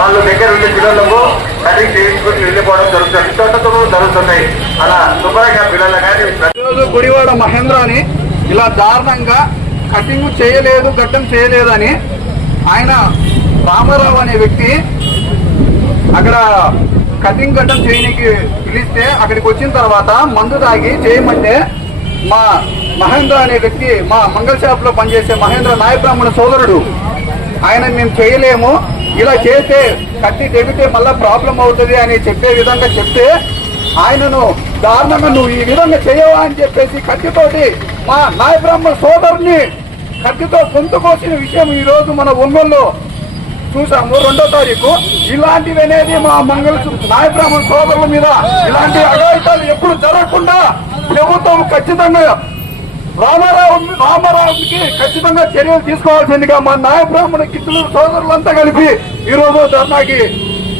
వాళ్ళు దగ్గర ఉండే పిల్లలకు కటింగ్ చేయించుకుని వెళ్ళిపోవడం జరుగుతుంది. తోటతో జరుగుతున్నాయి. అలా శుభ్రంగా పిల్లలు కానీ ఈరోజు గుడివాడ మహేంద్ర అని ఇలా దారుణంగా కటింగ్ చేయలేదు, గడ్డం చేయలేదని ఆయన రామారావు అనే వ్యక్తి అక్కడ కటింగ్ గడ్డం చేయడానికి పిలిస్తే అక్కడికి వచ్చిన తర్వాత మందు తాగి చేయమంటే మా మహేంద్ర అనే వ్యక్తి, మా మంగళ షాప్ లో పనిచేసే మహేంద్ర నాయ బ్రాహ్మణ సోదరుడు, ఆయన మేము చేయలేము, ఇలా చేస్తే కట్టి తెగితే మళ్ళా ప్రాబ్లం అవుతుంది అని చెప్పే విధంగా చెప్తే ఆయనను దారుణంగా నువ్వు ఈ విధంగా చేయవా అని చెప్పేసి కత్తితోటి మా నాయ బ్రాహ్మణ సోదరుని కత్తితో గొంతు కోసిన విషయం ఈ రోజు మన ఒంగోలులో చూసాము. 2వ తారీఖు ఇలాంటివి అనేది మా నాయ బ్రాహ్మణ సోదరుల మీద ఇలాంటి అఘాయితాలు ఎప్పుడు జరగకుండా ప్రభుత్వం ఖచ్చితంగా రామారావుకి ఖచ్చితంగా చర్యలు తీసుకోవాల్సిందిగా మా నాయ బ్రాహ్మణ కిత్తులూరు సోదరులంతా కలిపి ఈ రోజు ధర్నాకి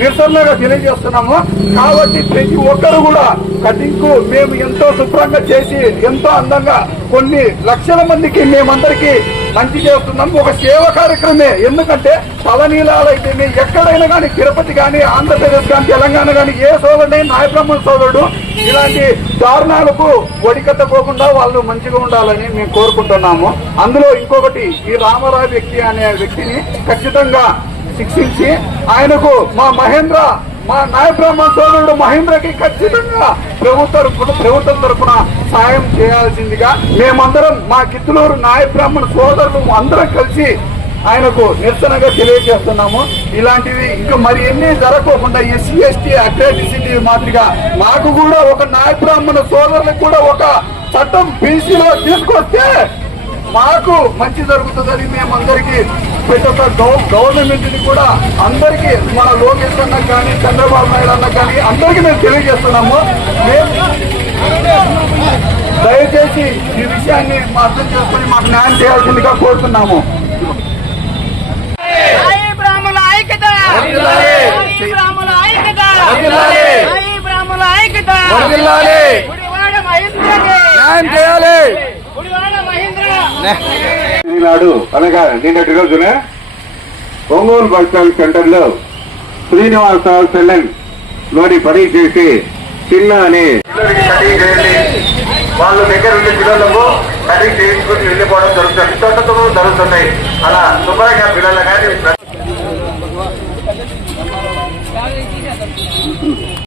నిరసనగా తెలియజేస్తున్నాము. కాబట్టి ప్రతి ఒక్కరు కూడా కటింగ్ కు మేము ఎంతో శుభ్రంగా చేసి ఎంతో అందంగా కొన్ని లక్షల మందికి మేమందరికీ మంచి చేస్తున్నాము. ఒక సేవ కార్యక్రమే. ఎందుకంటే తలనీలాలైతే ఎక్కడైనా కానీ, తిరుపతి కానీ, ఆంధ్రప్రదేశ్ కానీ, తెలంగాణ కానీ ఏ సోదరుడు నాయ బ్రాహ్మణ సోదరుడు ఇలాంటి దారుణాలకు ఒడికట్టపోకుండా వాళ్ళు మంచిగా ఉండాలని మేము కోరుకుంటున్నాము. అందులో ఇంకొకటి, ఈ రామారావు వ్యక్తి అనే వ్యక్తిని ఖచ్చితంగా శిక్షించి ఆయనకు మా నాయ బ్రాహ్మణ సోదరుడు మహేంద్రకి ఖచ్చితంగా ప్రభుత్వం తరఫున సాయం చేయాల్సిందిగా మేమందరం మా కిత్తులూరు నాయ బ్రాహ్మణ సోదరులు అందరం కలిసి ఆయనకు నిరసనగా తెలియజేస్తున్నాము. ఇలాంటివి ఇంకా మరి ఎన్ని జరగకుండా ఎస్సీ ఎస్టీ అక్రెడిసిటీ మాదిరిగా మాకు కూడా ఒక నాయ బ్రాహ్మణ సోదరులకు కూడా ఒక చట్టం బీసీలో తీసుకొస్తే మాకు మంచి జరుగుతుందని మేమందరికీ ప్రతి ఒక్క గవర్నమెంట్ ని కూడా అందరికీ మన లోకేష్ అన్న కానీ, చంద్రబాబు నాయుడు అన్న కానీ అందరికీ మేము తెలియజేస్తున్నాము. దయచేసి ఈ విషయాన్ని అర్థం చేసుకుని మాకు న్యాయం చేయాల్సిందిగా కోరుతున్నాము. న్యాయం చేయాలి. ఈనాడు అనగా నిన్నటి రోజున ఒంగోలు బస్ స్టాండ్ సెంటర్ లో శ్రీనివాస సెలన్ లోని పని చేసి చిన్న అని వాళ్ళు దగ్గర ఉండే పిల్లలకు కటింగ్ చేయించుకుని వెళ్ళిపోవడం జరుగుతుంది. తోటతో జరుగుతున్నాయి. అలా శుభ్రంగా పిల్లలు కానీ